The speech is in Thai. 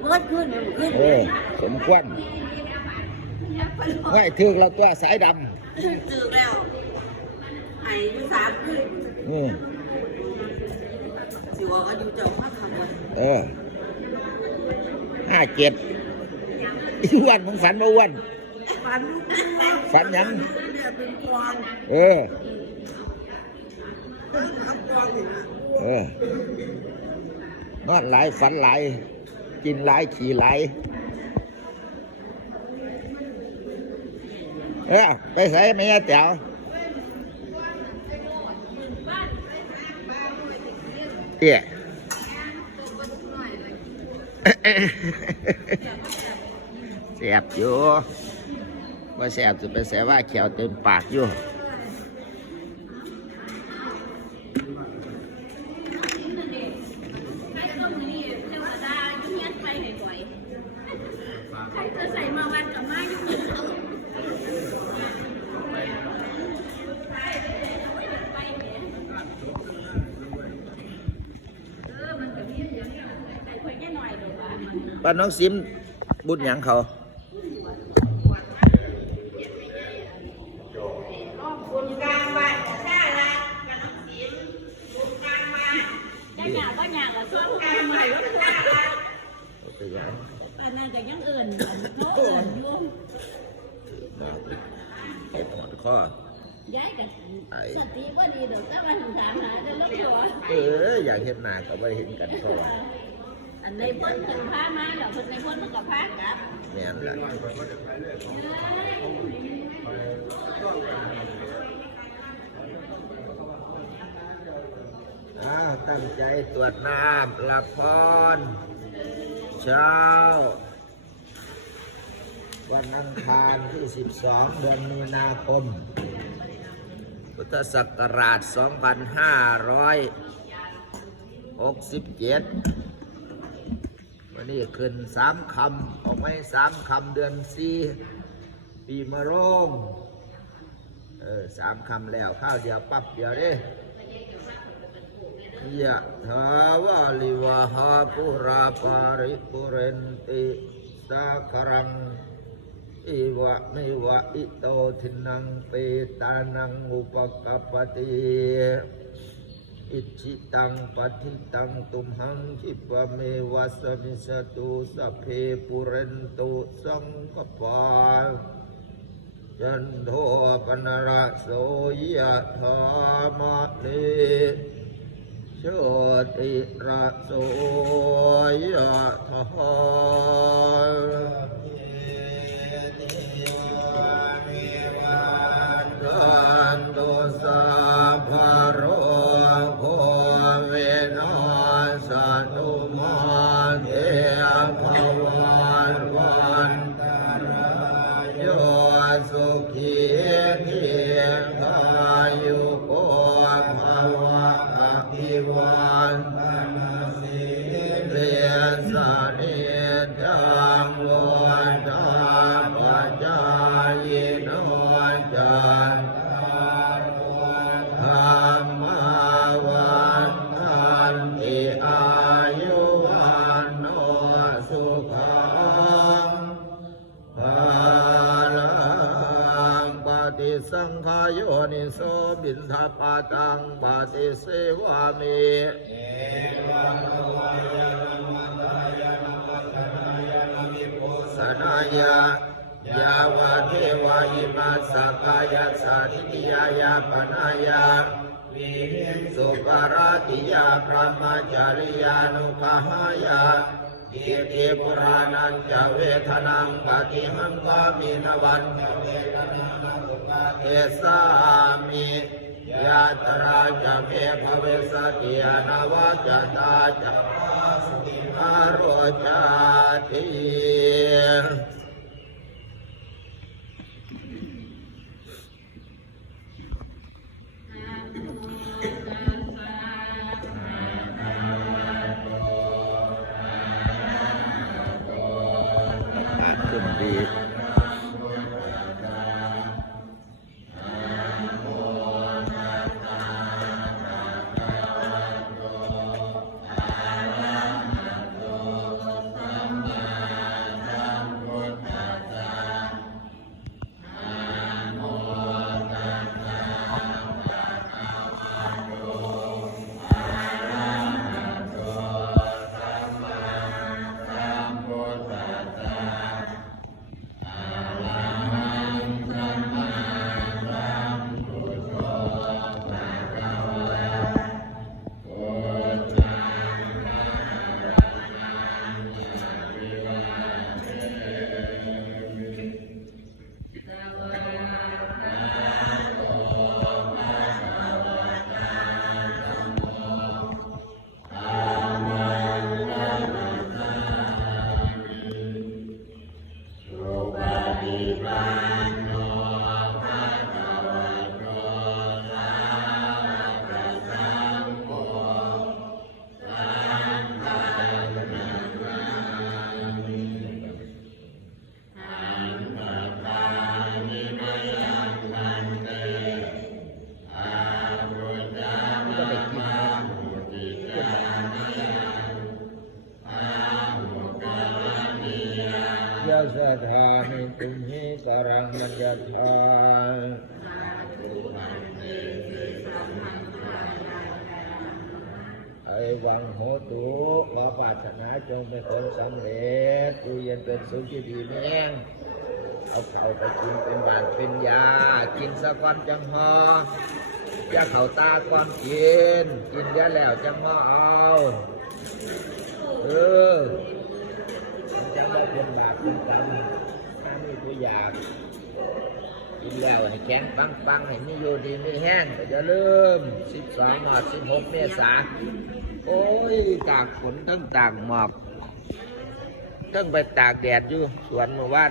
เบิดขึ้นขึ้นเออสมควรไม่ถึกเราตัวสายดตื่นแล้วไอ้ที่สามขึ้นำอืมสิว่าก็อยู่เจ้าพักทำไว้เออห้าเจ็ดอ้วนมึงฝันบ่อ้วนฟันลูกฝันหยังเนี่ยเป็นกวางเออทับกวางอยู่นะเออนอนหลายฝันหลาย กินหลายขี่หลายเออไปใส่แม่แต๋วเตี้ยแสบอยู่ว่าแสบจะไปแสบว่าเขียวเต็มปากอยู่ ใครจะใส่มาวันกับมาอยู่ ป้าน้องซิมบุญหยังเขาจะหยาบว่าหยาบอะชอบกันใหม่ว่าไหยังอันนั้นก็ยังเอิ่นโม่เอิ่นโม่มาไอ้ถอดข้อย้ายกันสติว่าดีเดี๋ยวแต่ว่าถามหาจะเลิกหัวเอออยากเห็นหน้าก็ไม่เห็นกันก่อน อันในพ้นถึงผ้ามาเดี๋ยวคนในพ้นมันก็ผ้ากับแม่นละอ้าวตั้งใจตรวจน้ำละพร เช้า วันอังคารที่ 12 เดือนมีนาคม พุทธศักราช 2567 นี้ขึ้นสามคำออกไว้สามคำเดือนสี่ปีมะโรงเออสามคำแล้วข้าวเดียวปั๊บเดียวเด้ยะถาวาลิวาหาปุราปาริปุเรนติสาครังอิวะมิวะอิโตทินังเปตานังอุปกัปปติ อิจิตังปฏิตังตุมหังคิปะเมวะสมิสตุสเพปุเรนตุสังกปาจันโทปนระโสยะธามะเนโชติระโสยะธา สุขีเพียงกาย สังขายนิโสบินทปาตังปฏิเสวามิสนายายาวาเทวายิมาสกายาสาธิยายาปนายาสุปาราติยาพระมาจาริยานุกหายาอิติปุรานันจะเวทนังปฏิหังกามินวันจะเวทนังสุปา เทสามิยาตราจะเมภเวสติยานาวาจตาจะสติมาโรจาติอาจขึ้นดี สถานิตุมหิสรังมัญญาทาไอวังโหตุขอปรารถนาจงเป็นผลสำเร็จกูเย็นเป็นสุขที่ดีแน่งเอาเข่าไปกินเป็นบานเป็นยา กินสะก้อนจังหอยาเข่าตาก่อนกิน กินยาแล้วจังหอเอา เออ เป็นบาปเป็นกรรมถ้ามีตัวอยากกินแล้วให้แข็งปังปังให้มีอยู่ดีมีแห้งก็จะเริ่มสิบสองหอดสิบหกเมษาโอ้ยตากฝนทั้งตากหมอกทั้งไปตากแดดอยู่สวนเมื่อวาน